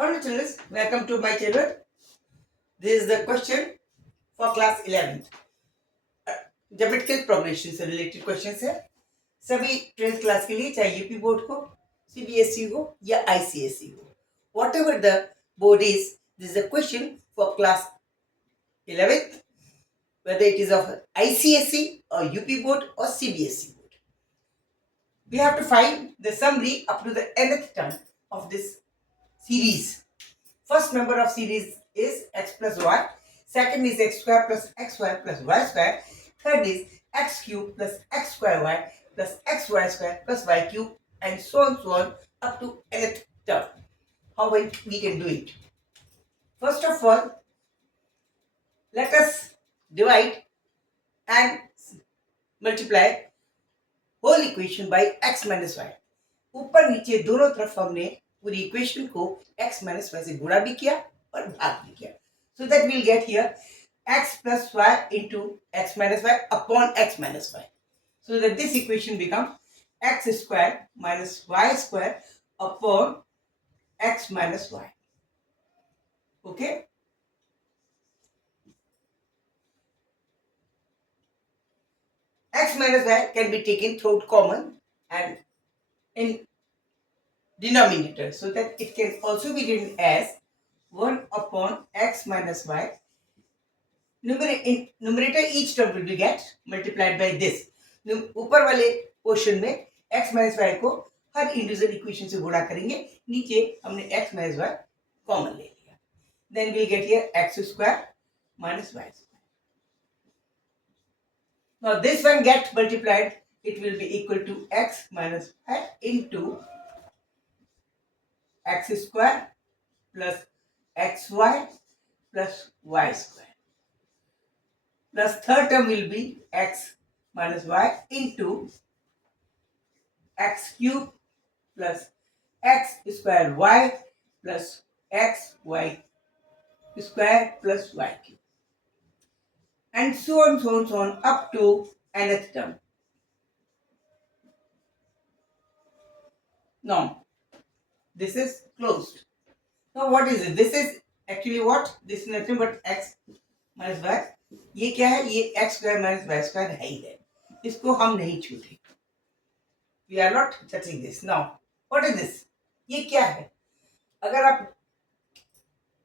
Hello children, welcome to my channel. This is the question for class 11th. Geometrical progression से related question है सभी 12th class के लिए, चाहे UP board हो, सीबीएसई हो या आईसीएसई हो, what ever the board is, this is a question for class 11th, whether it is of ICSE or UP board or CBSE board. We have to find the summary up to the nth term of this series. First member of series is x plus y. Second is x square plus xy plus y square. Third is x cube plus x square y plus xy square plus y cube, and so on up to nth term. How we can do it? First of all, let us divide and multiply whole equation by x minus y. ऊपर नीचे दोनों तरफ हमने पूरी equation को x minus Y से गुणा भी किया और भाग भी किया. So that we'll get here x plus y into x minus y upon x minus y. So that this equation becomes x square minus y square upon x minus y. Okay. X minus y can be taken through common and in denominator, so that it can also be written as 1 upon x minus y. Numerator each term will be get multiplied by this. ऊपर वाले portion में x minus y को हर individual equation से गुणा करेंगे, नीचे हमने x minus y common ले लिया. Then we get here x square minus y square. Now this one get multiplied, it will be equal to x minus y into x square plus xy plus y square. Plus third term will be x minus y into x cube plus x square y plus x y square plus y cube, and so on up to nth term. Now this is closed. Now what is it? This is actually what? This is nothing but x minus y. ये क्या है? ये x square minus y square है ही है, इसको हम नहीं छूटे. We are not touching this. Now what is this? ये क्या है? अगर आप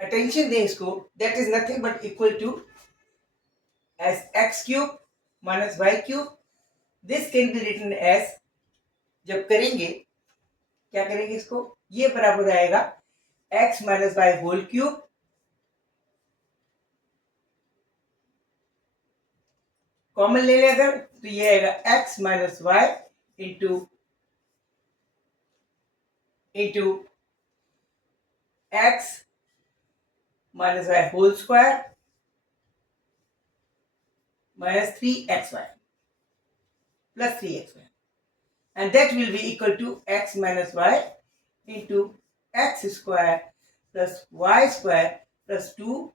attention दें इसको, that is nothing but equal to as x cube minus y cube. This can be written as, जब करेंगे क्या करेंगे इसको, ये बराबर आएगा x minus y whole cube common ले लें अगर, तो ये आएगा x minus y into x minus y whole square minus 3xy plus 3xy, and that will be equal to x minus y into x square plus y square plus 2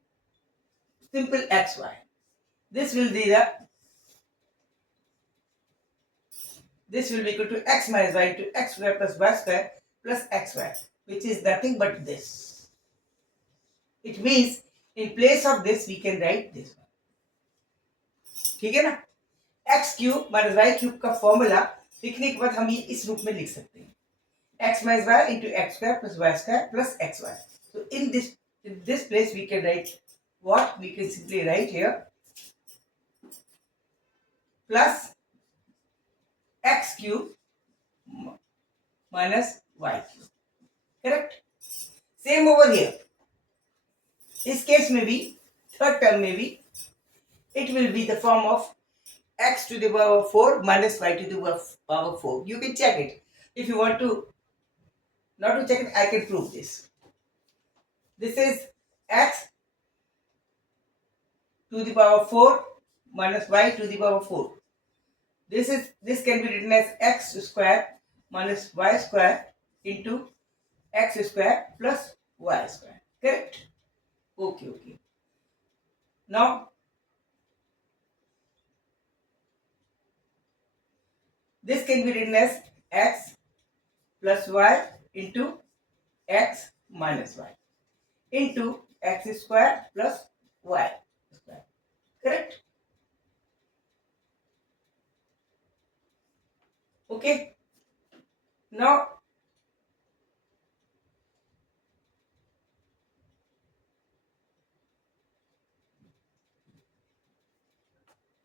simple xy. This will be equal to x minus y into x square plus y square plus xy, which is nothing but this. It means in place of this we can write this one. ठीक है ना? x cube minus y cube का formula लिखने के बाद हम ये इस रूप में लिख सकते हैं, x minus y into x square plus y square plus xy. So in this place we can write what? We can simply write here plus x cube minus y cube. Correct? Same over here. इस case में भी, third term में भी, it will be the form of x to the power 4 minus y to the power 4. You can check it. If you want to not to check it, I can prove this. This is x to the power 4 minus y to the power 4. This can be written as x square minus y square into x square plus y square. Correct? Okay. Now this can be written as x plus y into x minus y. into x square plus y square. Correct? Okay. Now,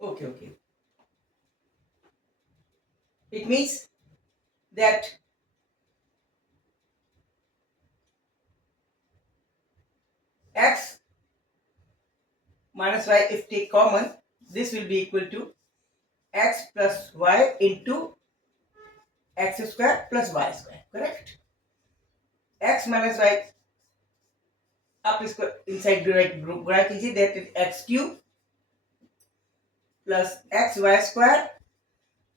okay. It means that x minus y, if take common, this will be equal to x plus y into x square plus y square. Correct? X minus y आप इसको inside गुणा कीजिए, that is x cube plus x y square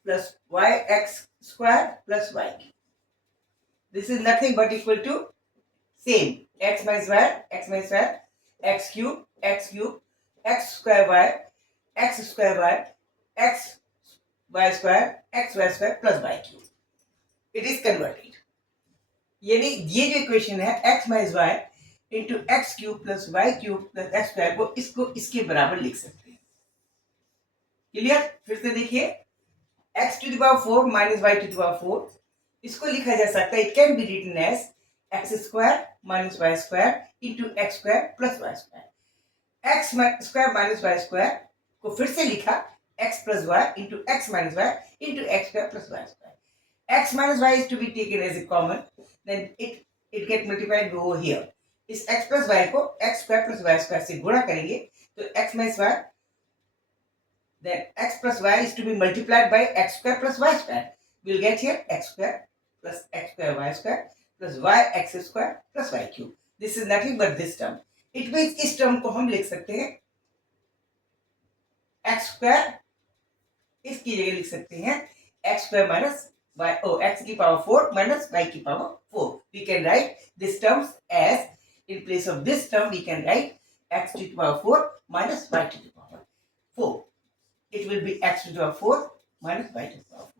plus y x square plus y cube. This is nothing but equal to same x minus y, x cube, x square y, x square y, x y square plus y cube. It is converted. यानी ये जो equation है x minus y into x cube plus y cube plus x square को इसको इसके बराबर लिख सकते हैं. क्लियर? फिर से देखिए, x to the power 4 minus y to the power 4, इसको लिखा जा सकता है, it can be written as x square minus y square into x square plus y square. X square minus y square को फिर से लिखा x plus y into x minus y into x square plus y square. x minus y is to be taken as a common, then it get multiplied over here. इस x plus y को x square plus y square से गुणा करेंगे तो x minus y, then x plus y is to be multiplied by x square plus y square. We'll get here x square plus x square y square plus y x square plus y cube. This is nothing but this term. It means इस term को हम लिख सकते हैं x square, इसकी जगह लिख सकते हैं x square minus y, x की power 4 minus y की power 4. We can write this terms as, in place of this term we can write x to the power 4 minus y to the power 4. It will be x to the power 4 minus y to the power 4.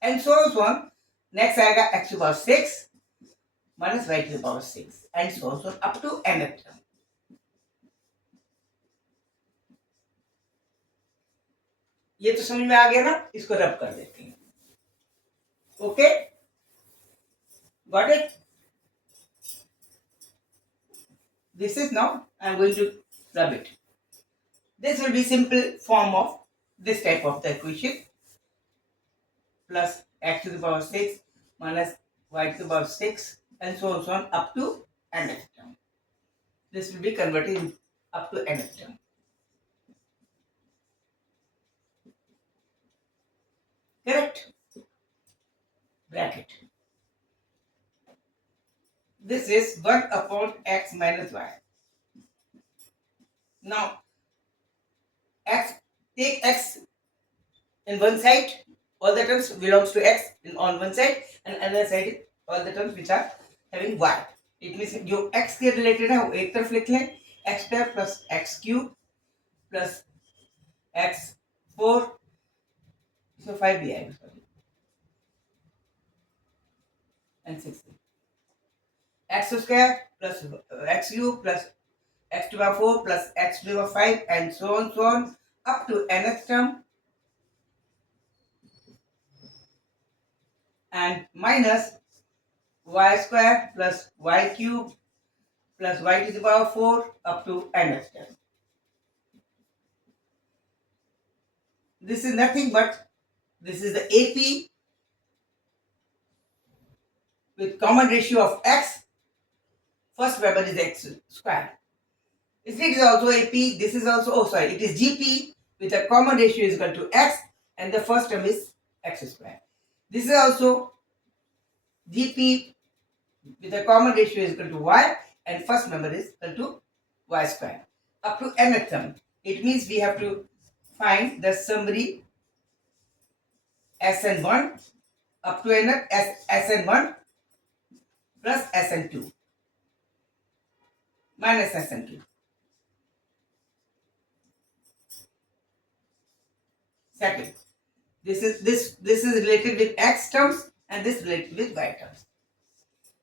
And so on. Next आएगा x to the power 6 minus y to the power 6. And so on up to nth term. ये तो समझ में आ गया ना? इसको रब कर देते हैं. Okay, got it? This is now I am going to rub it. This will be simple form of this type of the equation, plus x to the power 6 minus y to the power 6 and so on up to nth term. This will be converted up to nth term. Correct? Bracket. This is 1 upon x minus y. Now, take x in one side, all the terms belongs to x on one side, and another side all the terms which are having y. It means जो x के related है वो एक तरफ लिख लें, x square plus x cube plus x 4, so 5 भी आएगा, and 6. X square plus x cube plus x to the power 4 plus x to the power 5 and so on up to nth term, and minus y square plus y cube plus y to the power 4 up to nth term. This is nothing but, this is the AP with common ratio of x. First member is x square. It is also AP. This is also, it is GP with a common ratio is equal to x, and the first term is x square. This is also GP with a common ratio is equal to y, and first member is equal to y square. Up to nth term. It means we have to find the summary Sn1 up to nth Sn1 plus Sn2 minus Sn2. Second, this is related with x terms and this related with y terms.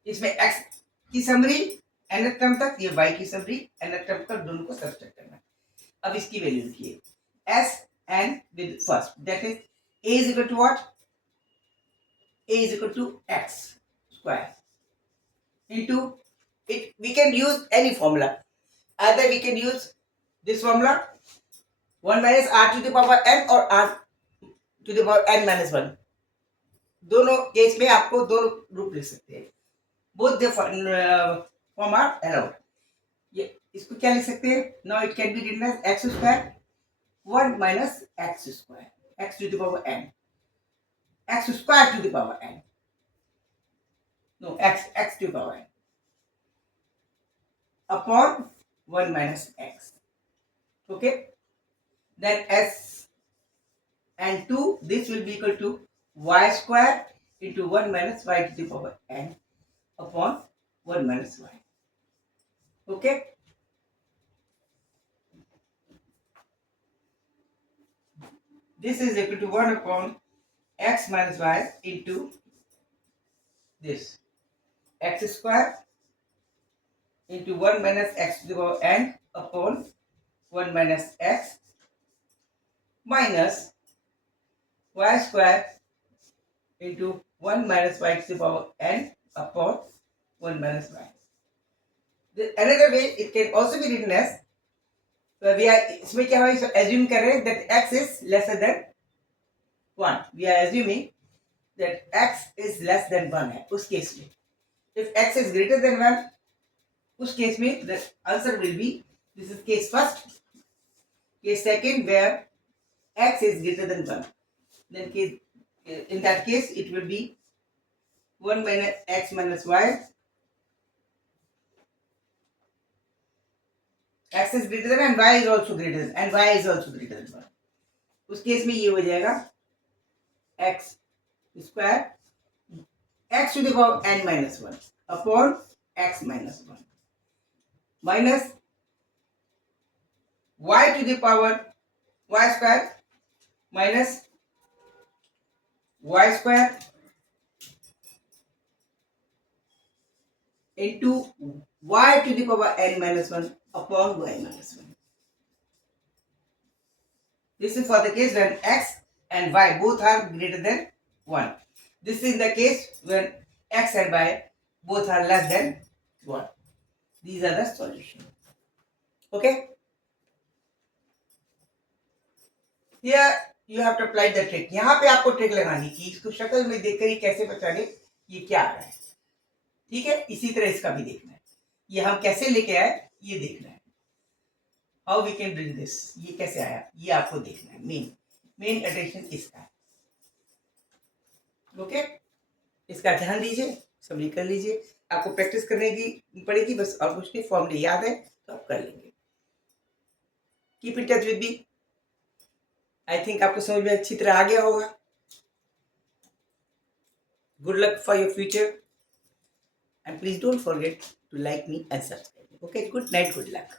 इसमें x की summary nth term तक ये y की Sabri, nth term तक दोनों को subtract करना। अब इसकी वैल्यू लिखिए s n with first, that is a is equal to what? A is equal to x square into it. We can use any formula. Either we can use this formula 1 minus r to the power n or r to the power n minus 1. दोनों case में आपको दोनों रूप लिख सकते हैं। Both the form are allowed. ये इसको क्या लिख सकते हैं? Now it can be written as x square 1 minus x square, x to the power n, x square to the power n, no x to the power n upon 1 minus x. Okay, then s and 2, this will be equal to y square into 1 minus y to the power n upon 1 minus y. Okay, this is equal to 1 upon x minus y into this x square into 1 minus x to the power n upon 1 minus x minus y square into 1 minus y to the power n upon 1 minus y. Another way it can also be written as, we are इसमें क्या है, assume कर रहे हैं that x is lesser than 1. We are assuming that x is less than 1 है उस case में. If x is greater than 1, उस केस में the answer will be, this is case first. Case second where x is greater than 1. Then case, in that case it will be 1 minus x minus y. X is greater than and y is also greater than, and y is also greater than 1. उस case में ये हो जाएगा x square x to the power n minus 1 upon x minus 1 minus y to the power y square minus y square into y to the power n minus 1 upon y minus 1. This is for the case when x and y both are greater than 1. This is the case when x and y both are less than 1. These are the solutions. Okay? Here you have to apply the trick. यहाँ पे आपको trick लगानी कि इसको शक्ल में देखकर ही कैसे पहचाने ये क्या आ रहा है. ठीक है, इसी तरह इसका भी देखना है. ये हम कैसे लेके आए ये देखना है. How we can bring this, ये कैसे आया ये आपको देखना है. मेन अटेंशन इसका है. ओके, इसका ध्यान दीजिए, समझ कर लीजिए. आपको प्रैक्टिस करने की पड़ेगी बस, और कुछ नहीं. फॉर्मूले याद है तो आप कर लेंगे. Keep in touch with me. I think आपको समझ में अच्छी तरह आ गया होगा. Good luck for your future and please don't forget to like me and subscribe. Okay, good night, good luck.